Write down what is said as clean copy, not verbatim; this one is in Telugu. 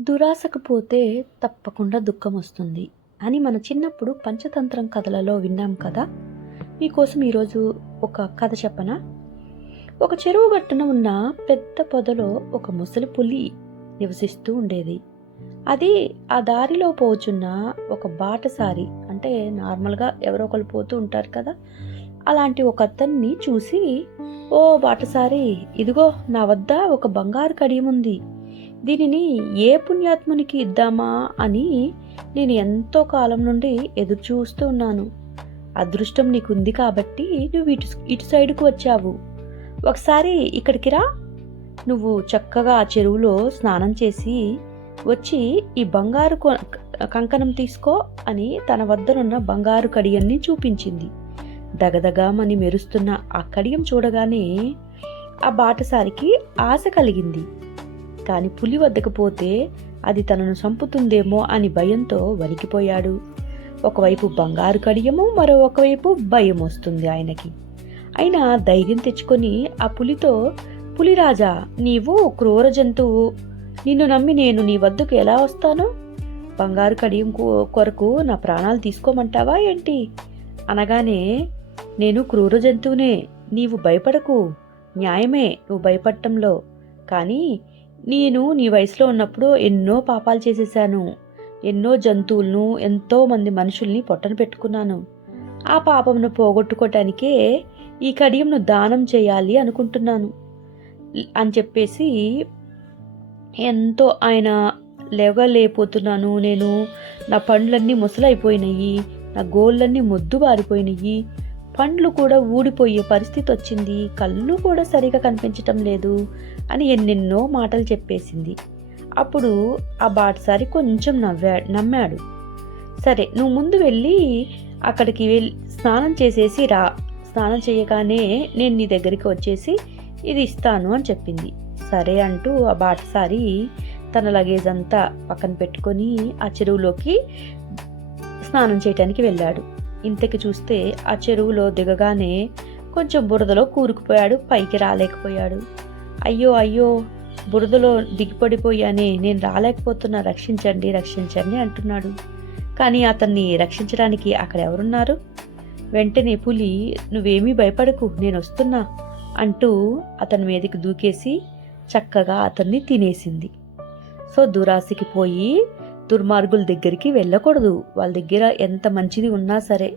దురాశకు పోతే తప్పకుండా దుఃఖమొస్తుంది అని మన చిన్నప్పుడు పంచతంత్రం కథలలో విన్నాం కదా! మీకోసం ఈరోజు ఒక కథ చెప్పనా? ఒక చెరువు గట్టున ఉన్న పెద్ద పొదలో ఒక ముసలి పులి నివసిస్తూ ఉండేది. అది ఆ దారిలో పోచున్న ఒక బాటసారి, అంటే నార్మల్‌గా ఎవరో ఒకళ్ళు పోతూ ఉంటారు కదా! అలాంటి ఒకతన్ని చూసి, "ఓ బాటసారి, ఇదిగో నా వద్ద ఒక బంగారు కడియముంది. దీనిని ఏ పుణ్యాత్మునికి ఇద్దామా అని నేను ఎంతో కాలం నుండి ఎదురు చూస్తూ ఉన్నాను. అదృష్టం నీకుంది కాబట్టి నువ్వు ఇటు సైడుకు వచ్చావు. ఒకసారి ఇక్కడికి రా. నువ్వు చక్కగా ఆ చెరువులో స్నానం చేసి వచ్చి ఈ బంగారు కంకణం తీసుకో" అని తన వద్దనున్న బంగారు కడియాన్ని చూపించింది. దగదగామని మెరుస్తున్న ఆ కడియం చూడగానే ఆ బాటసారికి ఆశ కలిగింది. కాని పులి వద్దకు పోతే అది తనను చంపుతుందేమో అని భయంతో వణికిపోయాడు. ఒకవైపు బంగారు కడియము, మరోవైపు భయం వస్తుంది ఆయనకి. అయినా ధైర్యం తెచ్చుకొని ఆ పులితో, "పులిరాజా, నీవు క్రూర జంతువు. నిన్ను నమ్మి నేను నీ వద్దకు ఎలా వస్తాను? బంగారు కడియం కొరకు నా ప్రాణాలు తీసుకోమంటావా ఏంటి?" అనగానే, "నేను క్రూర జంతువునే. నీవు భయపడకు. న్యాయమే నువ్వు భయపడటంలో. కానీ నేను నీ వయసులో ఉన్నప్పుడు ఎన్నో పాపాలు చేసేసాను. ఎన్నో జంతువులను, ఎంతో మంది మనుషుల్ని పొట్టన పెట్టుకున్నాను. ఆ పాపమును పోగొట్టుకోవటానికే ఈ కడియంను దానం చేయాలి అనుకుంటున్నాను" అని చెప్పేసి, ఎంతో ఆయన లేవలేకపోతున్నాను నేను, నా పండ్లన్నీ ముసలైపోయినాయి, నా గోళ్ళన్నీ మొద్దు బారిపోయినాయి, పండ్లు కూడా ఊడిపోయే పరిస్థితి వచ్చింది, కళ్ళు కూడా సరిగా కనిపించటం లేదు అని ఎన్నెన్నో మాటలు చెప్పేసింది. అప్పుడు ఆ బాటసారి కొంచెం నమ్మాడు. "సరే, నువ్వు ముందు వెళ్ళి అక్కడికి స్నానం చేసేసి రా. స్నానం చేయగానే నేను నీ దగ్గరికి వచ్చేసి ఇది ఇస్తాను" అని చెప్పింది. సరే అంటూ ఆ బాటసారి తన లగేజ్ అంతా పక్కన పెట్టుకొని ఆ చెరువులోకి స్నానం చేయటానికి వెళ్ళాడు. ఇంతకి చూస్తే ఆ చెరువులో దిగగానే కొంచెం బురదలో కూరుకుపోయాడు. పైకి రాలేకపోయాడు. "అయ్యో అయ్యో, బురదలో దిగిపడిపోయానే, నేను రాలేకపోతున్నా, రక్షించండి రక్షించండి" అంటున్నాడు. కానీ అతన్ని రక్షించడానికి అక్కడ ఎవరున్నారు? వెంటనే పులి, "నువ్వేమీ భయపడకు, నేను వస్తున్నా" అంటూ అతని మీదకి దూకేసి చక్కగా అతన్ని తినేసింది. సో దురాశకి పోయి దుర్మార్గుల దగ్గరికి వెళ్ళకూడదు. వాళ్ళ దగ్గర ఎంత మంచిది ఉన్నా సరే.